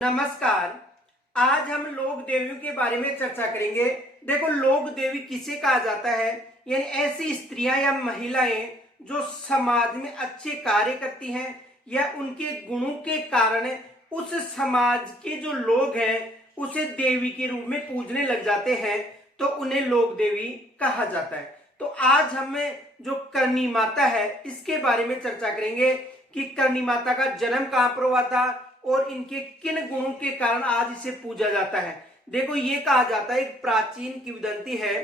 नमस्कार। आज हम लोक देवियों के बारे में चर्चा करेंगे। देखो, लोक देवी किसे कहा जाता है? यानी ऐसी स्त्रियां या महिलाएं जो समाज में अच्छे कार्य करती हैं या उनके गुणों के कारण उस समाज के जो लोग हैं उसे देवी के रूप में पूजने लग जाते हैं, तो उन्हें लोक देवी कहा जाता है। तो आज हम जो करणी माता है इसके बारे में चर्चा करेंगे कि करणी माता का जन्म कहां पर हुआ था और इनके किन गुणों के कारण आज इसे पूजा जाता है। देखो, ये कहा जाता है, एक प्राचीन किंवदंती है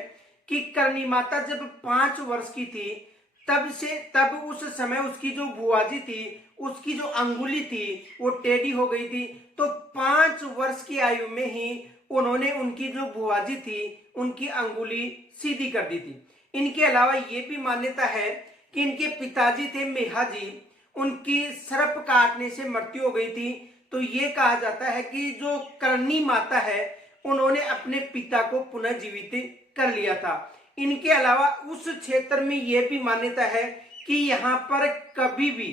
कि करणी माता जब 5 वर्ष की थी तब उस समय उसकी जो बुआजी थी उसकी जो अंगुली थी वो टेढ़ी हो गई थी। तो 5 वर्ष की आयु में ही उन्होंने उनकी जो बुआजी थी उनकी अंगुली सीधी कर दी थी। इनके अलावा ये भी मान्यता है कि इनके पिताजी थे मेहाजी, उनकी सर्प काटने से मृत्यु हो गई थी। तो ये कहा जाता है कि जो करणी माता है उन्होंने अपने पिता को पुनर्जीवित कर लिया था। इनके अलावा उस क्षेत्र में यह भी मान्यता है कि यहाँ पर कभी भी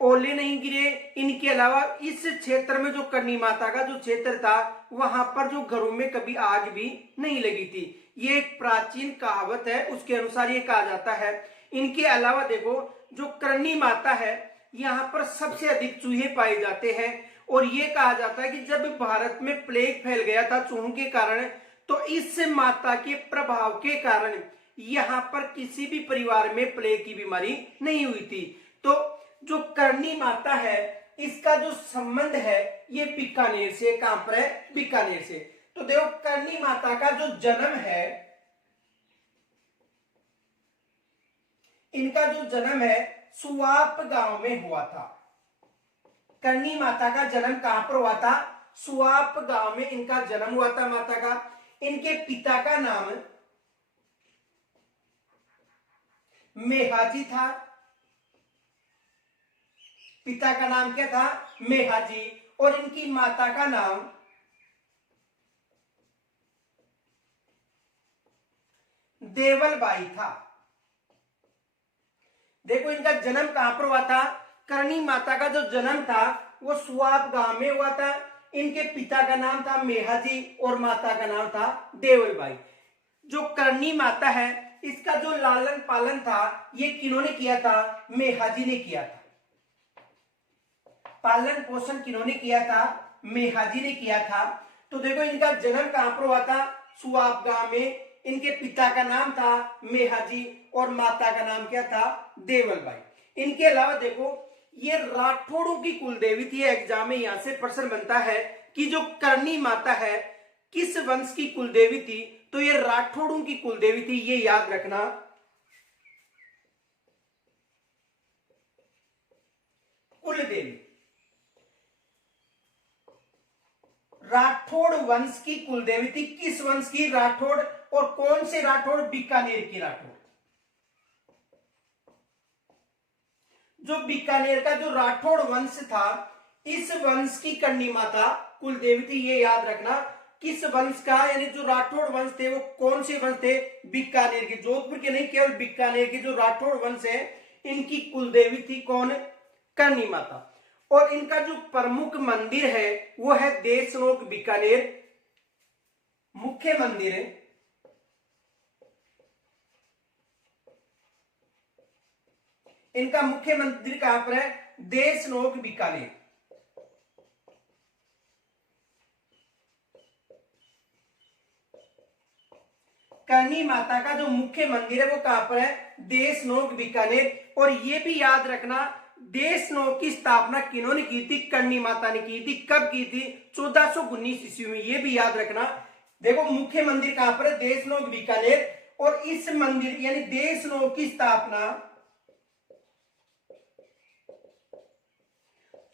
ओले नहीं गिरे। इनके अलावा इस क्षेत्र में जो करणी माता का जो क्षेत्र था वहां पर जो घरों में कभी आग भी नहीं लगी थी। ये एक प्राचीन कहावत है, उसके अनुसार ये कहा जाता है। इनके अलावा देखो, जो करणी माता है यहाँ पर सबसे अधिक चूहे पाए जाते हैं और ये कहा जाता है कि जब भारत में प्लेग फैल गया था चूहों के कारण, तो इस माता के प्रभाव के कारण यहाँ पर किसी भी परिवार में प्लेग की बीमारी नहीं हुई थी। तो जो करणी माता है इसका जो संबंध है ये बीकानेर से, कहां पर है? बीकानेर से। तो देखो, करणी माता का जो जन्म है, इनका जो जन्म है सुवाप गांव में हुआ था। करणी माता का जन्म कहां पर हुआ था? सुवाप गांव में इनका जन्म हुआ था माता का। इनके पिता का नाम मेहाजी था। पिता का नाम क्या था? मेहाजी। और इनकी माता का नाम देवलबाई था। देखो, इनका जन्म कहां पर हुआ था? करणी माता का जो जन्म था वो सुवाप गांव में हुआ था। इनके पिता का नाम था मेहाजी और माता का नाम था देवलबाई। जो करणी माता है इसका जो लालन पालन था ये किन्होंने किया था? मेहाजी ने किया था। पालन पोषण किन्होंने किया था? मेहाजी ने किया था। तो देखो, इनका जन्म कहां पर हुआ था? सुवाप गांव में। इनके पिता का नाम था मेहाजी और माता का नाम क्या था? देवलबाई। इनके अलावा देखो, ये राठौड़ों की कुलदेवी थी। एग्जाम में यहां से प्रश्न बनता है कि जो करणी माता है किस वंश की कुलदेवी थी? तो ये राठौड़ों की कुलदेवी थी, ये याद रखना। कुलदेवी राठौड़ वंश की कुलदेवी थी। किस वंश की? राठौड़। और कौन से राठौड़? बीकानेर की राठौड़। जो बीकानेर का जो राठौड़ वंश था इस वंश की करणी माता कुलदेवी थी, ये याद रखना। किस वंश का? यानी जो राठौड़ वंश थे वो कौन से वंश थे? बीकानेर के। जोधपुर के नहीं, केवल बीकानेर के जो राठौड़ वंश है इनकी कुलदेवी थी कौन? करणी माता। और इनका जो प्रमुख मंदिर है वो है देशनोक बीकानेर। मुख्य मंदिर है, इनका मुख्य मंदिर कहां पर है? देशनोक बीकानेर। करणी माता का जो मुख्य मंदिर है वो कहां पर है? देशनोक बीकानेर। और ये भी याद रखना, देशनोक की स्थापना किन्होंने की थी? करणी माता ने की थी। कब की थी? 1419 ईस्वी में। ये भी याद रखना। देखो, मुख्य मंदिर कहां पर है? देशनोक बीकानेर। और इस मंदिर यानी देशनोक की स्थापना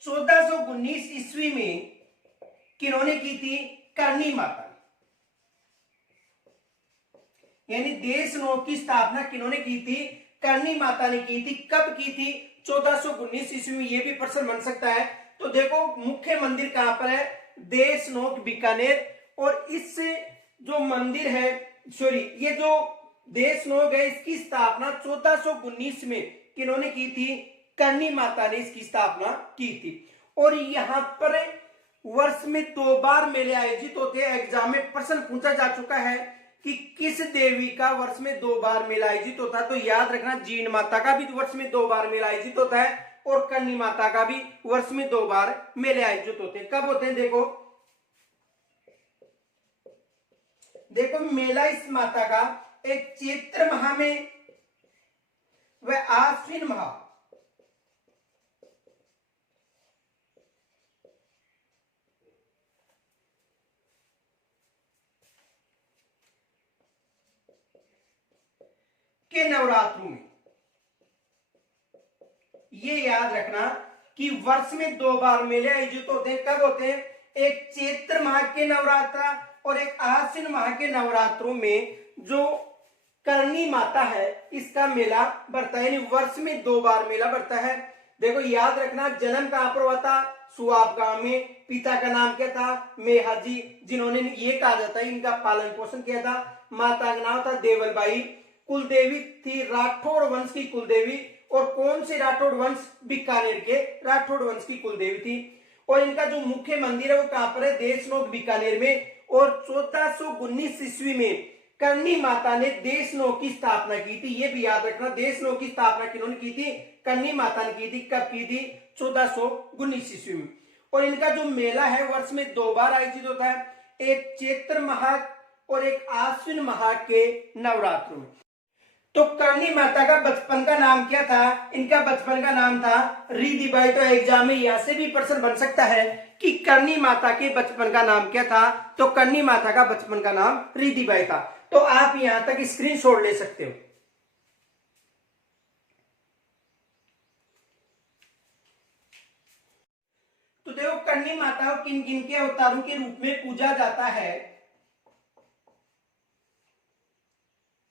1419 ईस्वी में किन्होंने की थी? करणी माता। यानी देशनोक की स्थापना किन्होंने की थी? करणी माता ने की थी। कब की थी? 1419 ईस्वी में। यह भी प्रश्न बन सकता है। तो देखो, मुख्य मंदिर कहां पर है? देशनोक बीकानेर। और इस जो मंदिर है, सॉरी, ये जो देशनोक है इसकी स्थापना 1419 में किन्होंने की थी? करणी माता ने इसकी स्थापना की थी। और यहां पर वर्ष में 2 बार मेले आयोजित होते हैं। एग्जाम में प्रश्न पूछा जा चुका है कि किस देवी का वर्ष में 2 बार मेला आयोजित होता है। तो याद रखना, जीण माता का भी वर्ष में 2 बार मेला आयोजित होता है और करणी माता का भी वर्ष में 2 बार मेले आयोजित होते हैं। कब होते हैं? देखो मेला इस माता का एक चैत्र माह में व आश्विन माह के नवरात्रों में। ये याद रखना कि वर्ष में 2 बार मेले आयोजित होते हैं। कब होते हैं? एक चैत्र माह के नवरात्र और एक आश्विन माह के नवरात्रों में जो करणी माता है इसका मेला बढ़ता है, यानी वर्ष में 2 बार मेला बढ़ता है। देखो याद रखना, जन्म कहां पर हुआ था? सुआब गांव में। पिता का नाम क्या था? मेहाजी, जिन्होंने ये कहा जाता है इनका पालन पोषण किया था। माता का नाम था देवलबाई। कुलदेवी थी राठौड़ वंश की कुलदेवी। और कौन से राठौड़ वंश? बीकानेर के राठौड़ वंश की कुलदेवी थी। और इनका जो मुख्य मंदिर है वो कहां पर है? देशनोक बीकानेर में। और 1419 ईस्वी में करणी माता ने देशनोक की स्थापना की थी। ये भी याद रखना, देशनोक की स्थापना किन्होंने की थी? करणी माता ने की थी। कब की थी? 1419 ईस्वी में। और इनका जो मेला है वर्ष में 2 बार आयोजित होता है, एक चैत्र माह और एक आश्विन माह के नवरात्रों में। तो करणी माता का बचपन का नाम क्या था? इनका बचपन का नाम था रिधिबाई। तो एग्जाम में यहां से भी प्रश्न बन सकता है कि करणी माता के बचपन का नाम क्या था? तो करणी माता का बचपन का नाम रिधिबाई था। तो आप यहां तक स्क्रीनशॉट ले सकते हो। तो देखो करणी माता को किन किन के अवतारों के रूप में पूजा जाता है।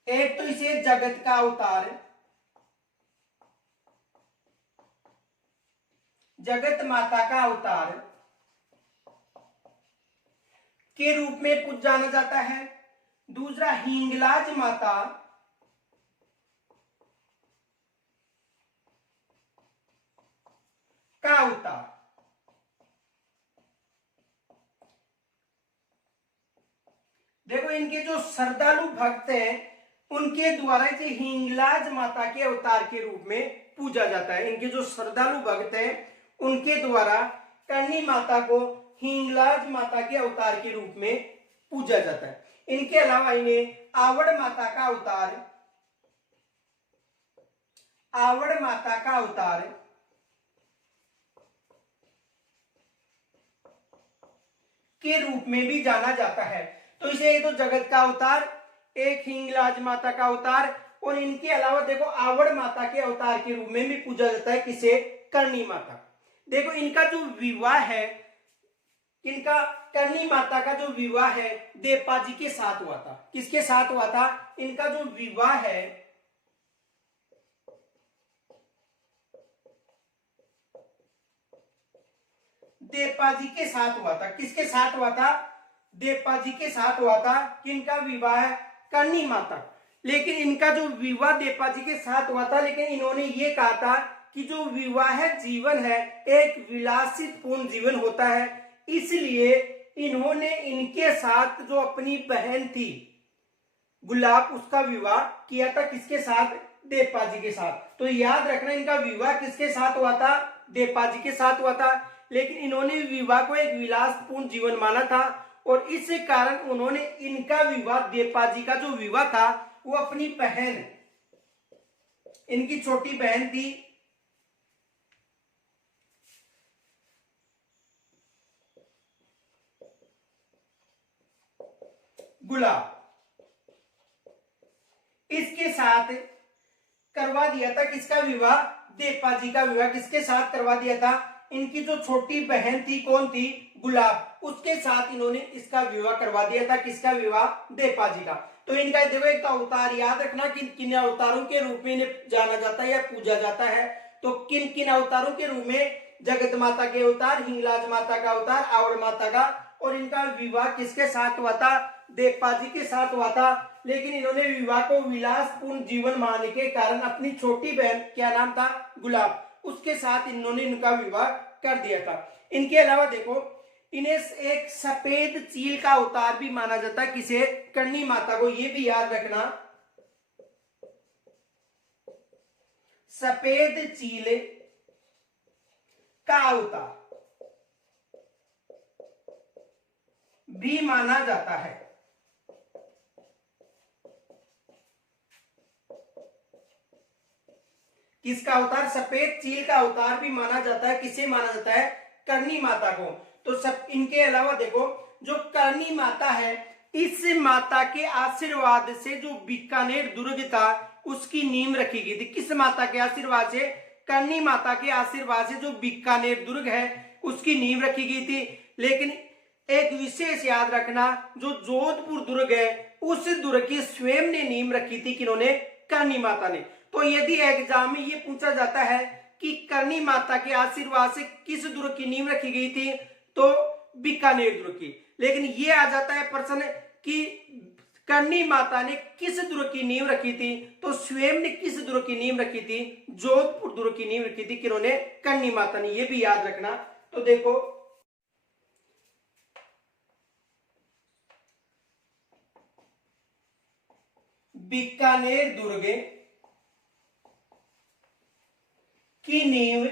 एक तो इसे जगत का अवतार, जगत माता का अवतार के रूप में पूजा जाना जाता है। दूसरा हिंगलाज माता का अवतार। देखो इनके जो श्रद्धालु भक्त हैं उनके द्वारा इसे हिंगलाज माता के अवतार के रूप में पूजा जाता है। इनके जो श्रद्धालु भक्त हैं उनके द्वारा करणी माता को हिंगलाज माता के अवतार के रूप में पूजा जाता है। इनके अलावा इन्हें आवड़ माता का अवतार, आवड़ माता का अवतार के रूप में भी जाना जाता है। तो इसे एक तो जगत का अवतार, एक हिंगलाज माता का अवतार और इनके अलावा देखो आवड़ माता के अवतार के रूप में भी पूजा जाता है। किसे? करणी माता। देखो इनका जो विवाह है, इनका करणी माता का जो विवाह है देवपाजी के साथ हुआ था। किसके साथ हुआ था? इनका जो विवाह है देवपाजी के साथ हुआ था। किसके साथ हुआ था? देवपाजी के साथ हुआ था। किनका विवाह? करणी माता। लेकिन इनका जो विवाह देवपाजी के साथ हुआ था, लेकिन इन्होंने ये कहा था कि जो विवाह जीवन है एक विलासित पूर्ण जीवन होता है, इसलिए इन्होंने इनके साथ जो अपनी बहन थी गुलाब उसका विवाह किया था। किसके साथ? देवपाजी के साथ। तो याद रखना इनका विवाह किसके साथ हुआ था? देवपाजी के साथ हुआ था। लेकिन इन्होंने विवाह को एक विलासपूर्ण जीवन माना था और इस कारण उन्होंने इनका विवाह, देवपाजी का जो विवाह था वो अपनी बहन, इनकी छोटी बहन थी गुलाब, इसके साथ करवा दिया था। किसका विवाह? देवपाजी का विवाह किसके साथ करवा दिया था? इनकी जो छोटी बहन थी, कौन थी? गुलाब, उसके साथ इन्होंने इसका विवाह करवा दिया था। किसका विवाह? देवपाजी का। तो इनका देखो एक तो अवतार याद रखना कि किन अवतारों के रूप में इन्हें जाना जाता है या पूजा जाता है। तो किन किन अवतारों के रूप में? जगत माता के अवतार, हिंगलाज माता का अवतार, आवड़ माता का। और इनका विवाह किसके साथ हुआ था? देवपाजी के साथ हुआ था। लेकिन इन्होंने विवाह को विलासपूर्ण जीवन मानने के कारण अपनी छोटी बहन, क्या नाम था? गुलाब, उसके साथ इन्होंने इनका विवाह कर दिया था। इनके अलावा देखो इन्हें एक सफेद चील का अवतार भी माना जाता है, किसे? करणी माता को। ये भी याद रखना, सफेद चील का अवतार भी माना जाता है। किसका अवतार? सफेद चील का अवतार भी माना जाता है। किसे माना जाता है? करणी माता को। तो सब इनके अलावा देखो, जो करणी माता है, इस माता के आशीर्वाद से जो बीकानेर दुर्ग था उसकी नींव रखी गई थी। किस माता के आशीर्वाद से? करणी माता के आशीर्वाद से जो बीकानेर दुर्ग है उसकी नींव रखी गई थी। लेकिन एक विशेष याद रखना, जो जोधपुर दुर्ग है उस दुर्ग की स्वयं ने नींव रखी थी। किन्होंने? करणी माता ने। तो यदि एग्जाम में ये पूछा जाता है कि करणी माता के आशीर्वाद से किस दुर्ग की नींव रखी गई थी, तो बीकानेर दुर्ग की। लेकिन ये आ जाता है प्रश्न कि करणी माता ने किस दुर्ग की नींव रखी थी, तो स्वयं ने किस दुर्ग की नींव रखी थी? जोधपुर दुर्ग की नींव रखी थी। किन्होंने? करणी माता ने। ये भी याद रखना। तो देखो, बीकानेर दुर्ग की नींव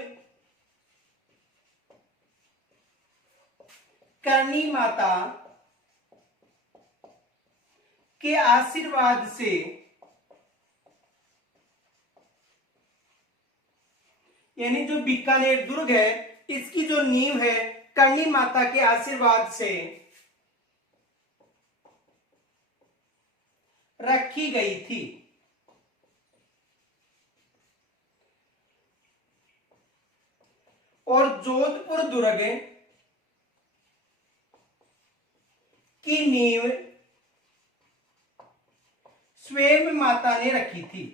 करणी माता के आशीर्वाद से यानी जो बीकानेर दुर्ग है इसकी जो नींव है करणी माता के आशीर्वाद से रखी गई थी। और जोधपुर दुर्ग की नींव स्वयं माता ने रखी थी।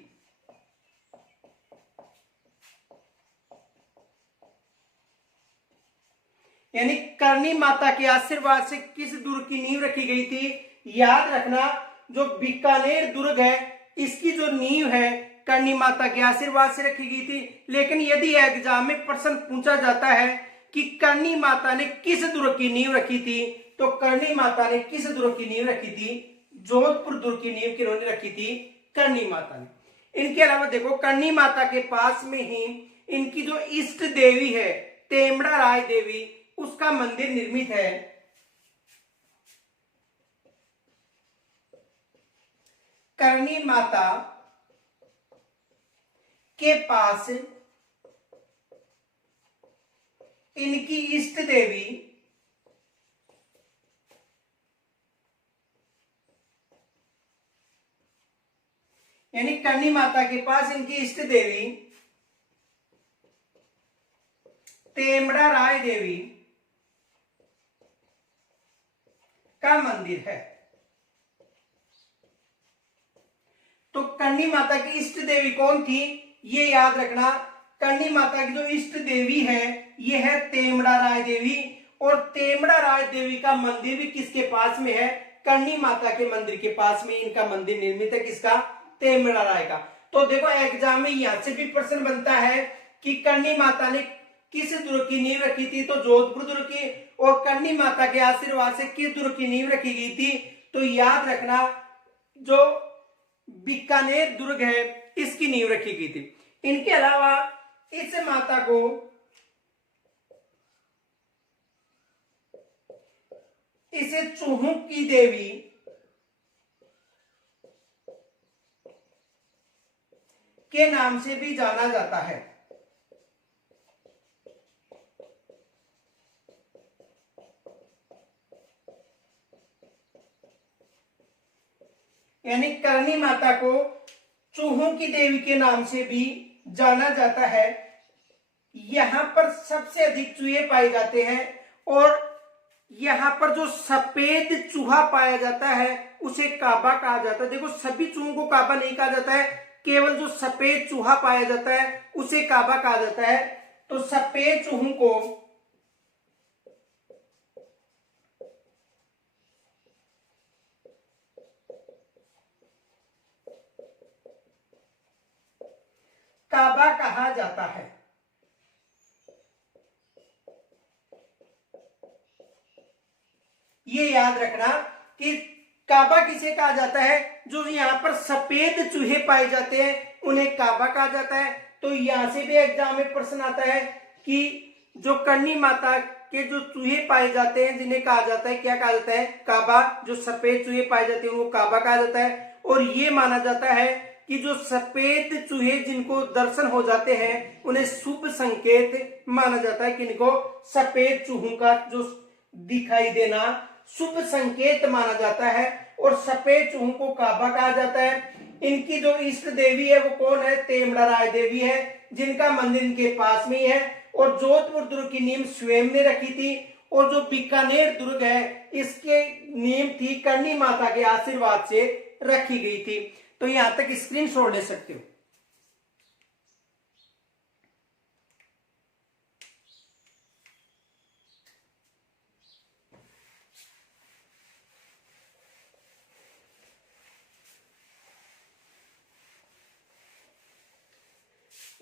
यानी करणी माता के आशीर्वाद से किस दुर्ग की नींव रखी गई थी? याद रखना, जो बीकानेर दुर्ग है इसकी जो नींव है करणी माता के आशीर्वाद से रखी गई थी। लेकिन यदि एग्जाम में प्रश्न पूछा जाता है कि करणी माता ने किस दुर्ग की नींव रखी थी, तो करणी माता ने किस दुर्ग की नींव रखी थी? जोधपुर दुर्ग की नींव किन्होंने रखी थी? करणी माता ने। इनके अलावा देखो, करणी माता के पास में ही इनकी जो इष्ट देवी है तेमड़ा राय देवी, उसका मंदिर निर्मित है। करणी माता के पास इनकी इष्ट देवी यानी करणी माता के पास इनकी इष्ट देवी तेमड़ा राय देवी का मंदिर है। तो करणी माता की इष्ट देवी कौन थी? ये याद रखना, करणी माता की जो इष्ट देवी है ये है तेमड़ा राय देवी। और तेमड़ा राय देवी का मंदिर भी किसके पास में है? करणी माता के मंदिर के पास में इनका मंदिर निर्मित है। किसका? तेमड़ा राय का। तो देखो, एग्जाम में यहां से भी प्रश्न बनता है कि करणी माता ने किस दुर्ग की नींव रखी थी, तो जोधपुर दुर्ग की। और करणी माता के आशीर्वाद से किस दुर्ग की नींव रखी गई थी, तो याद रखना, जो बीकानेर दुर्ग है इसकी नींव रखी गई थी। इनके अलावा इस माता को इसे चूहू की देवी के नाम से भी जाना जाता है। यानी करणी माता को चूहों की देवी के नाम से भी जाना जाता है। यहां पर सबसे अधिक चूहे पाए जाते हैं और यहां पर जो सफेद चूहा पाया जाता है उसे काबा कहा जाता है। देखो, सभी चूहों को काबा नहीं कहा जाता है, केवल जो सफेद चूहा पाया जाता है उसे काबा कहा जाता है। तो सफेद चूहों को काबा कहा जाता है। ये याद रखना कि काबा किसे कहा जाता है, जो यहाँ पर सफेद चूहे पाए जाते हैं उन्हें काबा कहा जाता है। तो यहां से भी एग्जाम में प्रश्न आता है कि जो करनी माता के जो चूहे पाए जाते हैं जिन्हें कहा जाता है, क्या कहा जाता है, काबा। जो सफेद चूहे पाए जाते हैं उनको काबा कहा जाता है। और ये माना जाता है कि जो सफेद चूहे जिनको दर्शन हो जाते हैं उन्हें शुभ संकेत माना जाता है, कि इनको सफेद चूहों का जो दिखाई देना शुभ संकेत माना जाता है। और सफेद चूहों को काबा कहा जाता है। इनकी जो इष्ट देवी है वो कौन है, तेमड़ा राय देवी है, जिनका मंदिर इनके पास में ही है। और जोधपुर दुर्ग की नींव स्वयं ने रखी थी। और जो बीकानेर दुर्ग है इसके नींव थी करनी माता के आशीर्वाद से रखी गई थी। तो यहां तक स्क्रीनशॉट ले सकते हो।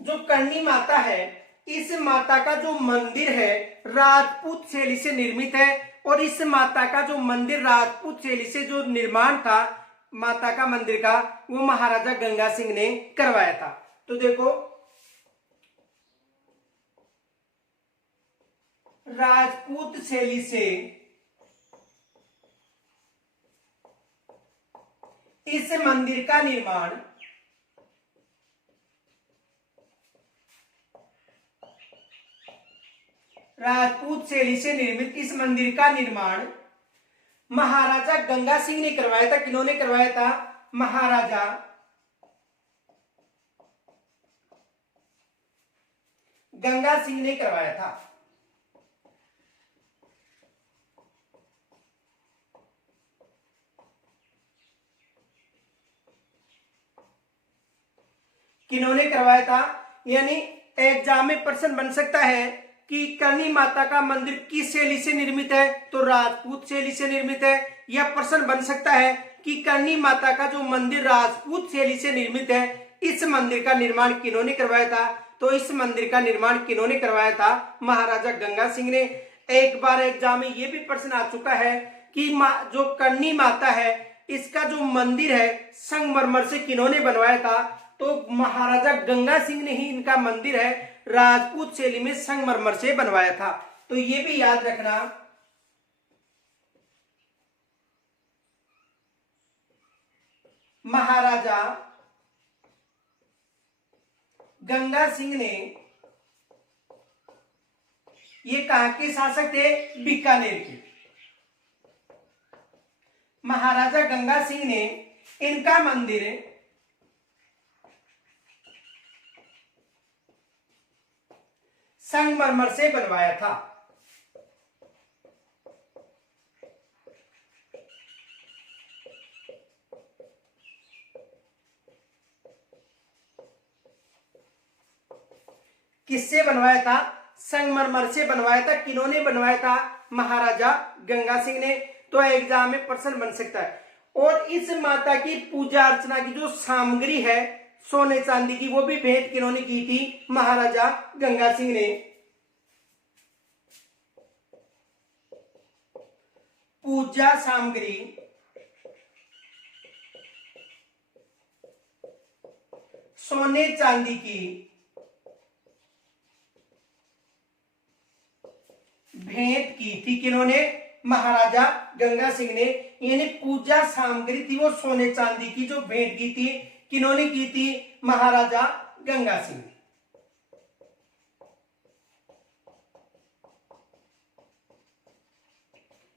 जो करनी माता है, इस माता का जो मंदिर है राजपूत शैली से निर्मित है। और इस माता का जो मंदिर राजपूत शैली से जो निर्माण था माता का मंदिर का, वो महाराजा गंगा सिंह ने करवाया था। तो देखो, राजपूत शैली से इस मंदिर का निर्माण राजपूत शैली से निर्मित इस मंदिर का निर्माण महाराजा गंगा सिंह ने करवाया था। किन्होंने करवाया था, महाराजा गंगा सिंह ने करवाया था। किन्होंने करवाया था, यानी एग्जाम में प्रश्न बन सकता है कि करनी माता का मंदिर किस शैली से निर्मित है, तो राजपूत शैली से निर्मित है। यह प्रश्न बन सकता है कि करनी माता का जो मंदिर राजपूत शैली से निर्मित है, इस मंदिर का निर्माण किन्होंने करवाया था, तो इस मंदिर का निर्माण किन्होंने करवाया था, महाराजा गंगा सिंह ने। एक बार एग्जाम में यह भी प्रश्न आ चुका है कि जो करनी माता है इसका जो मंदिर है संगमरमर से किन्होंने बनवाया था, तो महाराजा गंगा सिंह ने ही इनका मंदिर है राजपूत शैली में संगमरमर से बनवाया था। तो ये भी याद रखना, महाराजा गंगा सिंह ने, ये कहां के शासक थे, बीकानेर के। महाराजा गंगा सिंह ने इनका मंदिर संगमरमर से बनवाया था। किससे बनवाया था, संगमरमर से बनवाया था। किन्होंने बनवाया था, महाराजा गंगा सिंह ने। तो एग्जाम में प्रश्न बन सकता है। और इस माता की पूजा अर्चना की जो सामग्री है सोने चांदी की, वो भी भेंट किन्होंने की थी, महाराजा गंगा सिंह ने। पूजा सामग्री सोने चांदी की भेंट की थी, किन्होंने, महाराजा गंगा सिंह ने। यानी पूजा सामग्री थी वो सोने चांदी की, जो भेंट की थी किन्होंने की थी, महाराजा गंगा सिंह।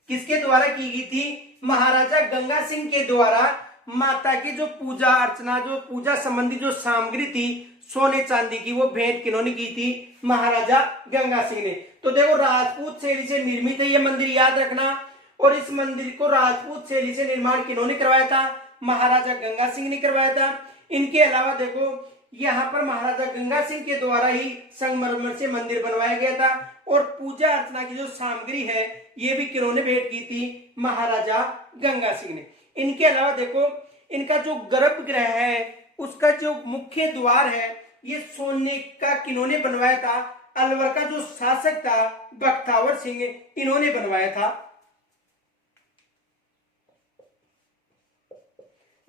किसके द्वारा की गई थी, महाराजा गंगा सिंह के द्वारा माता की जो पूजा अर्चना, जो पूजा संबंधी जो सामग्री थी सोने चांदी की, वो भेंट किन्होंने की थी, महाराजा गंगा सिंह ने। तो देखो, राजपूत शैली से निर्मित है ये मंदिर, याद रखना। और इस मंदिर को राजपूत शैली से निर्माण किन्होंने करवाया था, महाराजा गंगा सिंह ने करवाया था। इनके अलावा देखो, यहाँ पर महाराजा गंगा सिंह के द्वारा ही संगमरमर से मंदिर बनवाया गया था। और पूजा अर्चना की जो सामग्री है ये भी किन्होंने भेंट की थी, महाराजा गंगा सिंह ने। इनके अलावा देखो, इनका जो गर्भगृह है उसका जो मुख्य द्वार है ये सोने का किन्होंने बनवाया था, अलवर का जो शासक था बख्तावर सिंह, इन्होंने बनवाया था।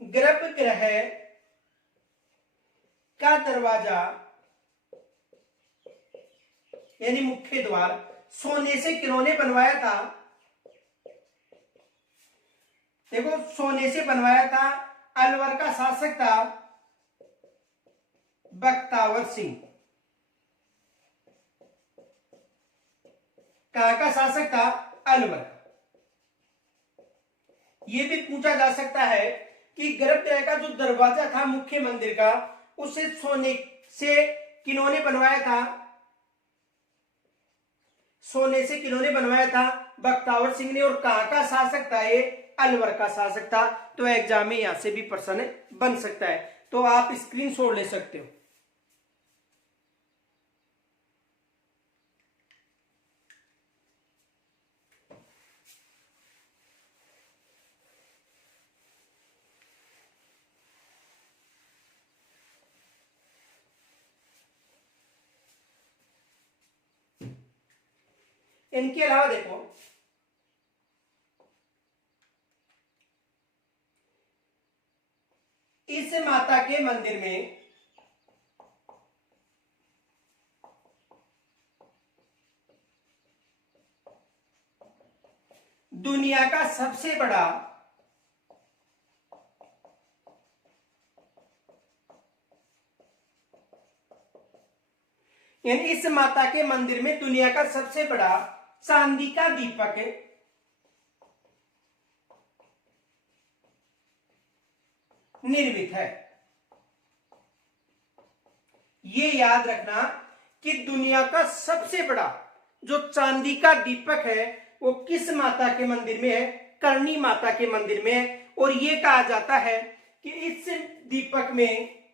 गर्भगृह का दरवाजा यानी मुख्य द्वार सोने से किन्होंने बनवाया था? देखो, सोने से बनवाया था, अलवर का शासक था बख्तावर सिंह। कहां का शासक था? अलवर का। यह भी पूछा जा सकता है कि गर्भगृह का जो दरवाजा था मुख्य मंदिर का, उसे सोने से किन्होंने बनवाया था? सोने से किन्होंने बनवाया था? बख्तावर सिंह ने। और कहां का शासक था ये? अलवर का शासक था। तो एग्जाम में यहां से भी प्रश्न बन सकता है, तो आप स्क्रीनशॉट ले सकते हो। इनके अलावा देखो, इस माता के मंदिर में दुनिया का सबसे बड़ा यानी इस माता के मंदिर में दुनिया का सबसे बड़ा चांदी का दीपक निर्मित है। ये याद रखना कि दुनिया का सबसे बड़ा जो चांदी का दीपक है वो किस माता के मंदिर में है? करणी माता के मंदिर में है। और ये कहा जाता है कि इस दीपक में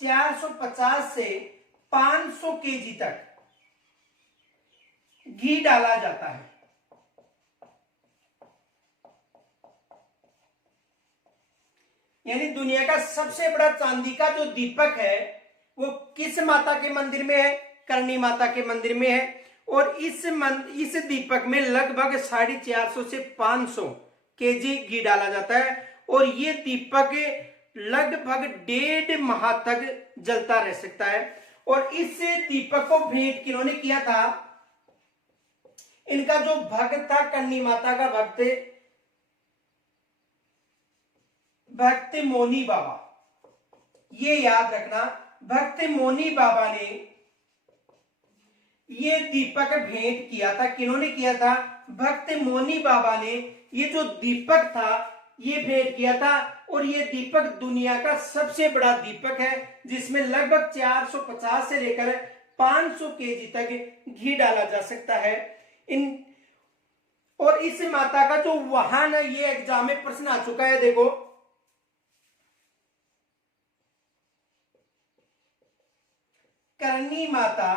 450 से 500 केजी तक घी डाला जाता है। यानी दुनिया का सबसे बड़ा चांदी का जो दीपक है वो किस माता के मंदिर में है? करणी माता के मंदिर में है। और इस दीपक में लगभग 450 से 500 केजी घी डाला जाता है। और ये दीपक लगभग 1.5 माह तक जलता रह सकता है। और इस दीपक को भेंट किन्होंने किया था? इनका जो भक्त था, करणी माता का भक्त मोनी बाबा। ये याद रखना, भक्त मोनी बाबा ने ये दीपक भेंट किया था। किन्होंने किया था? भक्त मोनी बाबा ने ये जो दीपक था ये भेंट किया था। और ये दीपक दुनिया का सबसे बड़ा दीपक है जिसमें लगभग 450 से लेकर 500 केजी तक घी डाला जा सकता है। और इस माता का जो वाहन है, ये एग्जाम में प्रश्न आ चुका है। देखो, करणी माता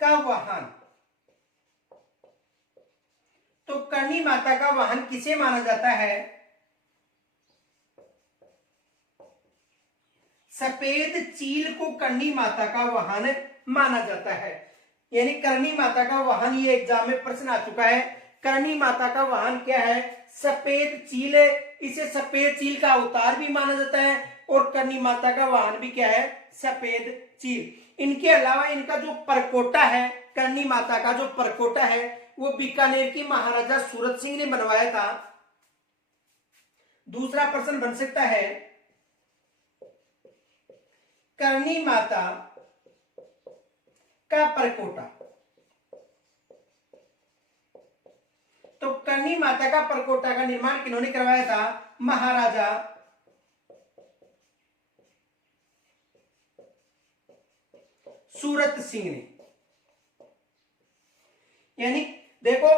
का वाहन। तो करणी माता का वाहन किसे माना जाता है? सफेद चील को करणी माता का वाहन माना जाता है। यानी करणी माता का वाहन, ये एग्जाम में प्रश्न आ चुका है। करणी माता का वाहन क्या है? सफेद चील है। इसे सफेद चील का अवतार भी माना जाता है। और करणी माता का वाहन भी क्या है? सफेद चील। इनके अलावा इनका जो परकोटा है, करणी माता का जो परकोटा है, वो बीकानेर की महाराजा सूरत सिंह ने बनवाया था। दूसरा प्रश्न बन सकता है, करणी माता का परकोटा। तो करणी माता का परकोटा का निर्माण किन्होंने करवाया था? महाराजा सूरत सिंह ने। यानी देखो,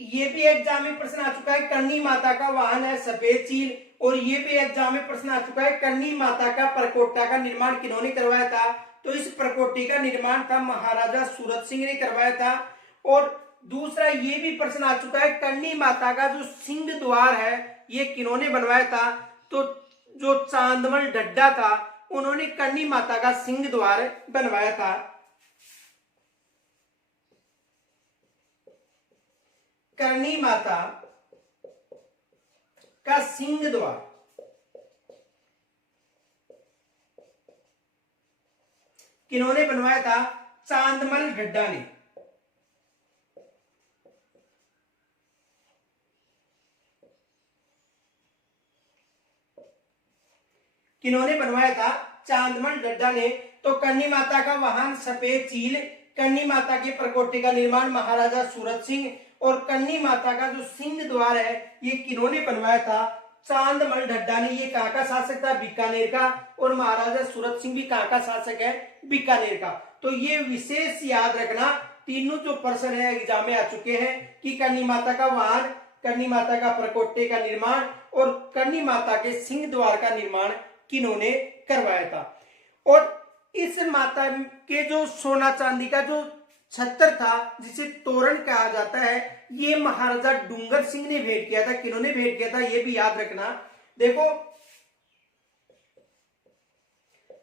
ये भी एग्जाम में प्रश्न आ चुका है, करणी माता का वाहन है सफेद चील। और ये भी एग्जाम में प्रश्न आ चुका है, करणी माता का परकोटा का निर्माण किन्होंने करवाया था? तो इस परकोटे का निर्माण था महाराजा सूरत सिंह ने करवाया था। और दूसरा ये भी प्रश्न आ चुका है, करणी माता का जो सिंह द्वार है ये किन्होंने बनवाया था? तो जो चांदमल ढड्डा था उन्होंने करणी माता का सिंह द्वार बनवाया था। करणी माता का सिंह द्वार किन्होंने बनवाया था? चांदमल ढड्डा ने। किन्होंने बनवाया था? चांदमल ढड्डा ने। तो करनी माता का वाहन सफेद चील, करनी माता के प्रकोष्ठ का निर्माण महाराजा सूरत सिंह, और करनी माता का जो सिंह द्वार है ये किन्होंने बनवाया था? चांदमल ढड्डा ने। ये कहाँ का शासक था? बीकानेर का। और महाराजा सूरत सिंह भी कहाँ का शासक है? बीकानेर का। तो ये विशेष याद रखना, तीनों जो प्रश्न है एग्जाम में आ चुके हैं कि करनी माता का वाहन, करनी माता का प्रकोष्ठ का निर्माण और करनी माता के सिंह द्वार का निर्माण किन्होंने करवाया था। और इस माता के जो सोना चांदी का जो छत्र था जिसे तोरण कहा जाता है, ये महाराजा डूंगर सिंह ने भेंट किया था। किन्होंने भेंट किया था ये भी याद रखना। देखो,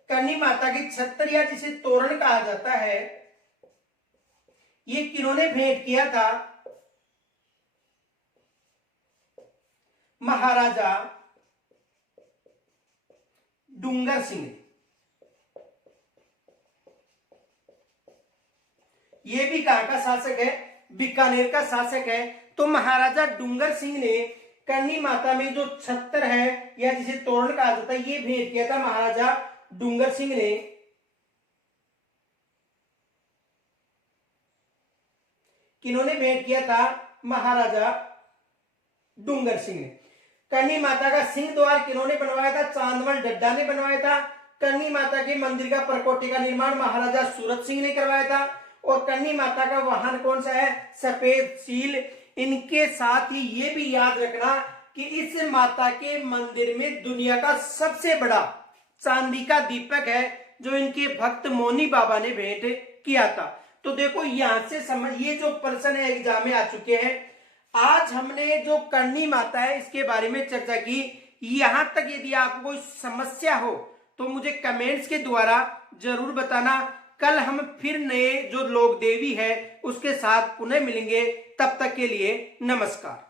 करनी माता की छत्र या जिसे तोरण कहा जाता है, ये किन्होंने भेंट किया था? महाराजा डूंगर सिंह। ये भी कहां का शासक है? बीकानेर का शासक है। तो महाराजा डूंगर सिंह ने करनी माता में जो छत्र है या जिसे तोरण कहा जाता है, ये भेंट किया था महाराजा डूंगर सिंह ने। किन्होंने भेंट किया था? महाराजा डूंगर सिंह ने। करनी माता का सिंह द्वार किन्होंने बनवाया था? चांदमल ढड्डा ने बनवाया था। करनी माता के मंदिर का प्रकोष्ठ का निर्माण महाराजा सूरत सिंह ने करवाया था। और करनी माता का वाहन कौन सा है? सफेद चील। इनके साथ ही ये भी याद रखना कि इस माता के मंदिर में दुनिया का सबसे बड़ा चांदी का दीपक है जो इनके भक्त मौनी बाबा ने भेंट किया था। तो देखो यहां से समझ, ये जो प्रश्न है एग्जाम में आ चुके हैं। आज हमने जो करनी माता है इसके बारे में चर्चा की। यहां तक यदि आपको कोई समस्या हो तो मुझे कमेंट्स के द्वारा जरूर बताना। कल हम फिर नए जो लोक देवी है उसके साथ पुनः मिलेंगे। तब तक के लिए नमस्कार।